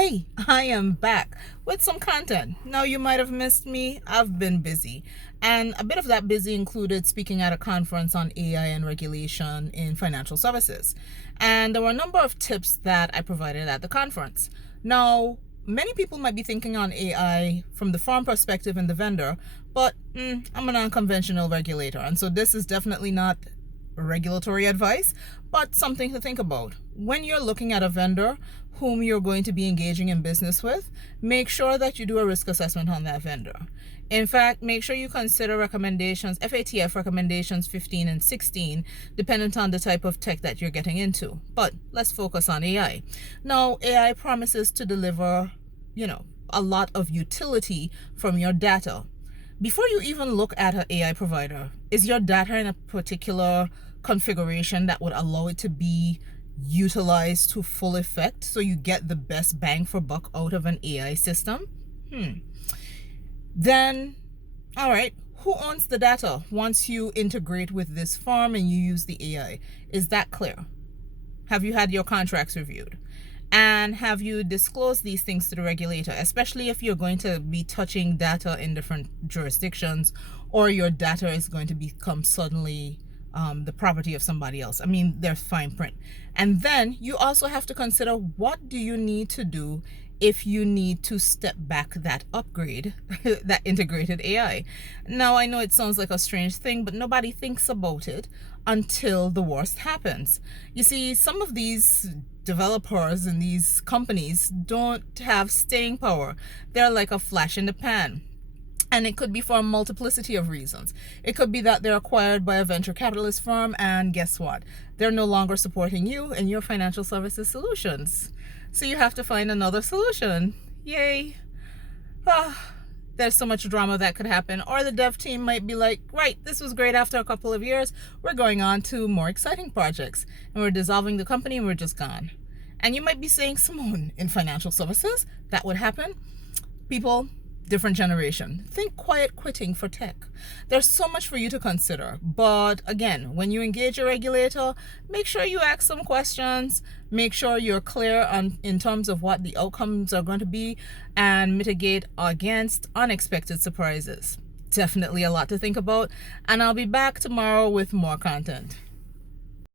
Hey, I am back with some content. Now, you might have missed me. I've been busy. And a bit of that busy included speaking at a conference on AI and regulation in financial services. And there were a number of tips that I provided at the conference. Now, many people might be thinking on AI from the firm perspective and the vendor, but I'm an unconventional regulator. And so this is definitely not regulatory advice, but something to think about. When you're looking at a vendor whom you're going to be engaging in business with, make sure that you do a risk assessment on that vendor. In fact, make sure you consider recommendations, FATF recommendations 15 and 16, dependent on the type of tech that you're getting into. But let's focus on AI. Now, AI promises to deliver, a lot of utility from your data. Before you even look at an AI provider, is your data in a particular configuration that would allow it to be utilized to full effect so you get the best bang for buck out of an AI system? Then, all right, who owns the data once you integrate with this firm and you use the AI? Is that clear? Have you had your contracts reviewed? And have you disclosed these things to the regulator, especially if you're going to be touching data in different jurisdictions or your data is going to become suddenly the property of somebody else? I mean, there's fine print. And then you also have to consider, what do you need to do if you need to step back that upgrade, that integrated AI. Now, I know it sounds like a strange thing, but nobody thinks about it until the worst happens. You see, some of these developers and these companies don't have staying power. They're like a flash in the pan. And it could be for a multiplicity of reasons. It could be that they're acquired by a venture capitalist firm, and guess what? They're no longer supporting you and your financial services solutions. So you have to find another solution. Yay. There's so much drama that could happen. Or the dev team might be like, right, this was great after a couple of years. We're going on to more exciting projects. And we're dissolving the company and we're just gone. And you might be saying, Simone, in financial services, that would happen? People, different generation. Think quiet quitting for tech. There's so much for you to consider. But again, when you engage a regulator, make sure you ask some questions. Make sure you're clear in terms of what the outcomes are going to be and mitigate against unexpected surprises. Definitely a lot to think about. And I'll be back tomorrow with more content.